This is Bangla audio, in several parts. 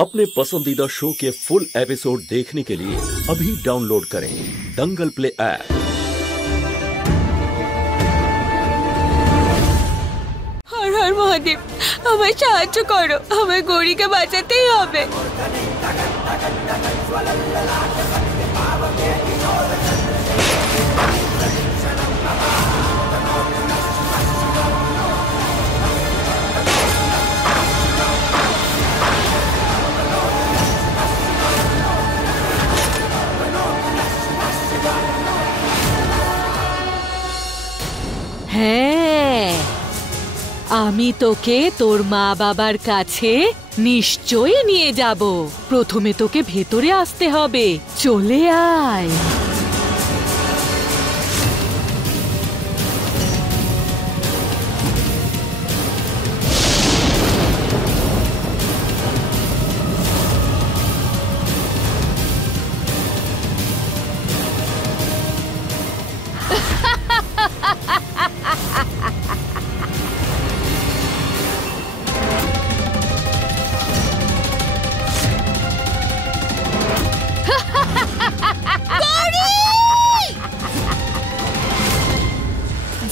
अपने पसंदीदा शो के फुल एपिसोड देखने के लिए अभी डाउनलोड करें दंगल प्ले ऐप। हर हर महादेव, हमें साहाয্য करो, हमें गौरी के बचाते ही होबे। হ্যাঁ, আমি তোকে তোর মা বাবার কাছে নিশ্চয়ই নিয়ে যাব। প্রথমে তোকে ভেতরে আসতে হবে। চলে আয়।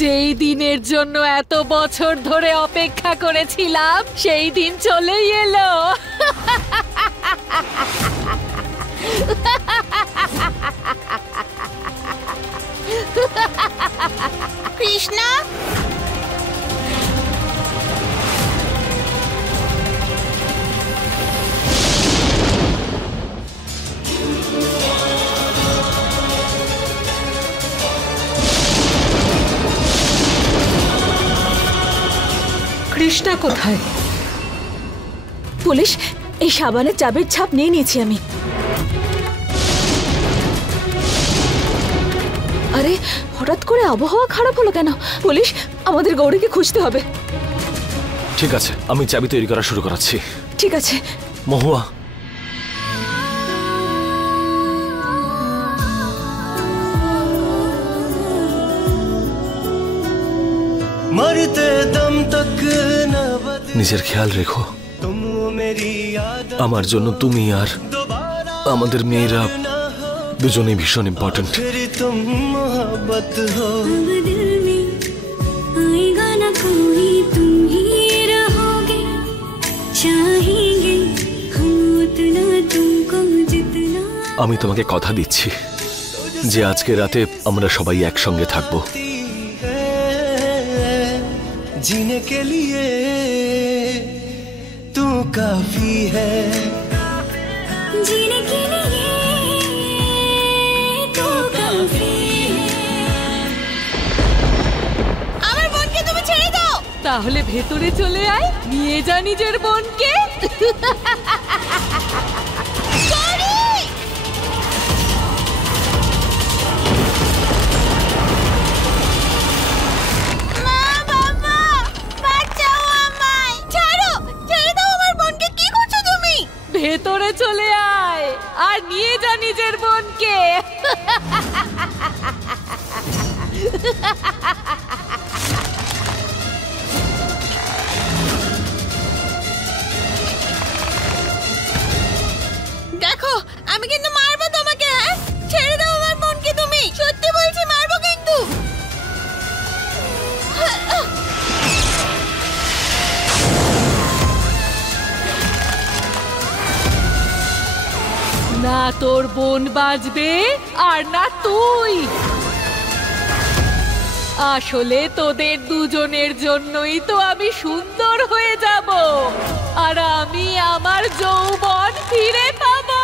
যেই দিনের জন্য এত বছর ধরে অপেক্ষা করেছিলাম সেই দিন চলেই এলো। কৃষ্ণা, কৃষ্ণা কোথায়? পুলিশ, এই সাবানের চাবির ছাপ নিয়ে নিয়েছি আমি। আরে হঠাৎ করে আবহাওয়া খারাপ হলো কেন? পুলিশ, আমাদের গৌরীকে খুঁজতে হবে। ঠিক আছে, আমি চাবি তৈরি করা শুরু করাচ্ছি। ঠিক আছে মহুয়া, मरते दम तक নিজের খেয়াল রেখো। আমার জন্য তুমি আর আমাদের মেয়েরা দুজনেই ভীষণ ইম্পর্টেন্ট। আমি তোমাকে কথা দিচ্ছি যে আজকে রাতে আমরা সবাই একসঙ্গে থাকবো। जीने के लिए तू काफी है, जीने के लिए तू काफी है। আমার বোনকে তুমি ছেড়ে দাও। তাহলে ভেতরে চলে আয়, নিয়ে যা নিজের বোনকে। ভেতরে চলে আয় আর নিয়ে যা নিজের বোনকে। দেখো, আমি কিন্তু মারবো তোমাকে। হ্যাঁ, ছেড়ে দাও আমার বোনকে। তুমি সত্যি বলছি, মারবো কিন্তু। না তোর বোন বাঁচবে আর না তুই। আসলে তোদের দুজনের জন্যই তো আমি সুন্দর হয়ে যাব আর আমি আমার যৌবন ফিরে পাবো।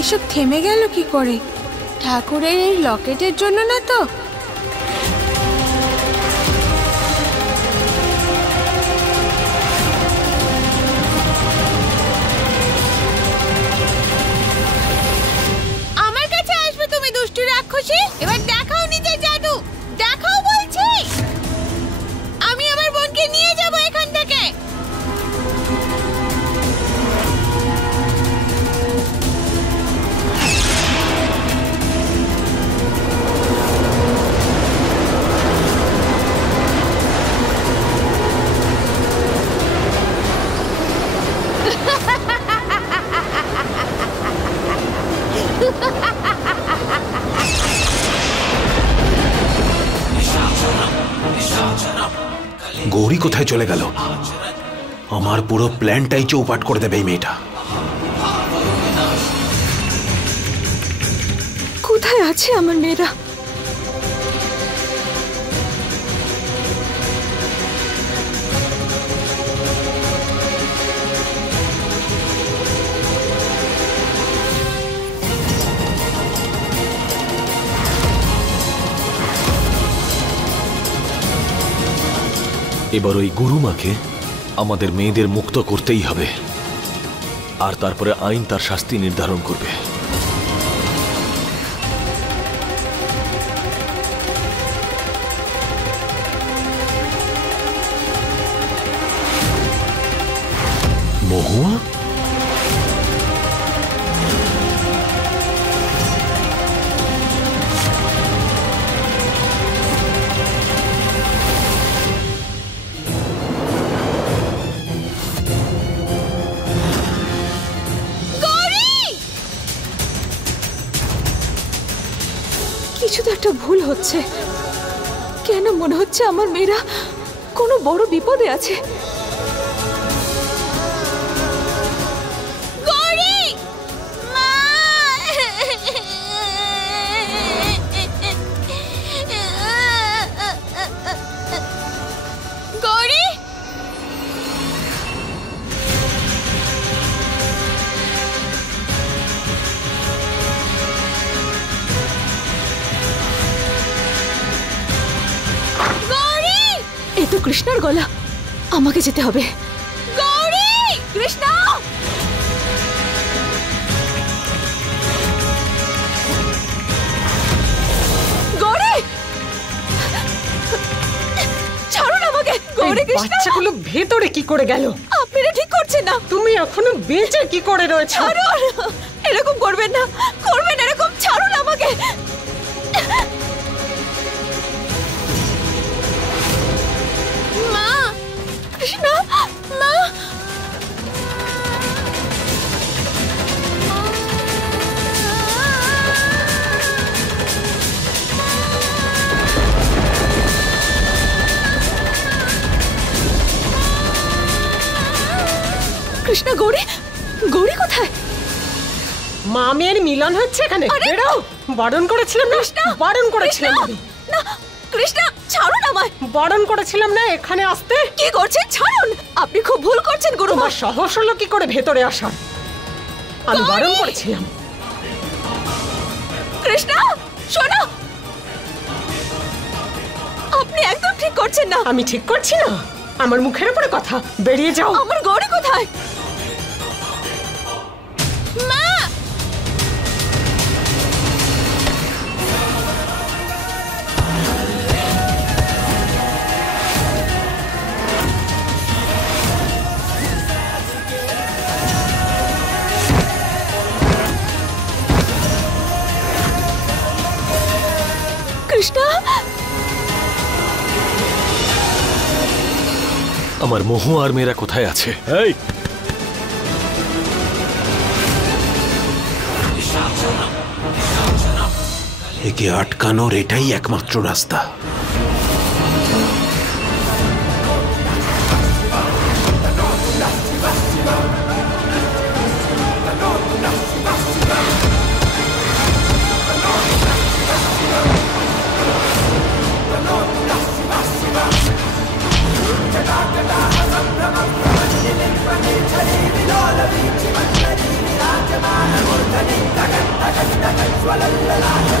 এসব থেমে গেল কি করে? ঠাকুরের এই লকেটের জন্য না তো? গৌরী কোথায় চলে গেল? আমার পুরো প্ল্যানটাই চৌপাট করে দেবে এই মেয়েটা। কোথায় আছে আমার মেয়েরা? এবার ওই গুরুমাকে আমাদের মেয়েদের মুক্ত করতেই হবে, আর তারপরে আইন তার শাস্তি নির্ধারণ করবে। মহুয়া? কিছু তো একটা ভুল হচ্ছে। কেন মনে হচ্ছে আমার মেয়েরা কোনো বড় বিপদে আছে? এই তো কৃষ্ণার গলা, আমাকে যেতে হবে। গৌরী! কৃষ্ণা! গৌরী! ছাড়ুন আমাকে! গৌরী, কৃষ্ণা! বাচ্চাগুলো ভেতরে কি করে গেল? আপনারা ঠিক করছেন না। তুমি এখনো বেঁচে কি করে রয়েছো? ছাড়ুন! এরকম করবেন না, করবেন এরকম। ছাড়ুন আমাকে। কৃষ্ণা, মা! কৃষ্ণা, গৌরী, গৌরী কোথায়? মা মেয়ের মিলন হচ্ছে এখানে। বেরো! বারণ করেছিলাম না? বারণ করেছিলাম আমি। না কৃষ্ণা, ছাড়ুন আমায়। বারণ করেছিলাম না এখানে আসতে? কি করছেন? ছাড়ুন। আপনি খুব ভুল করছেন গুরুমা। তোমার সাহস হলো কি করে ভেতরে আসার? আমি বারণ করেছিলাম। কৃষ্ণা, শোনো, আপনি একদম ঠিক করছেন না। আমি ঠিক করছি না? আমার মুখের উপরে কথা। বেরিয়ে যাও। আমার গৌরী কোথায়? মা! কৃষ্ণা! আমার মহুয়া আর মেয়েরা কোথায় আছে? এই একে আটকানোর এটাই একমাত্র রাস্তা। Swalala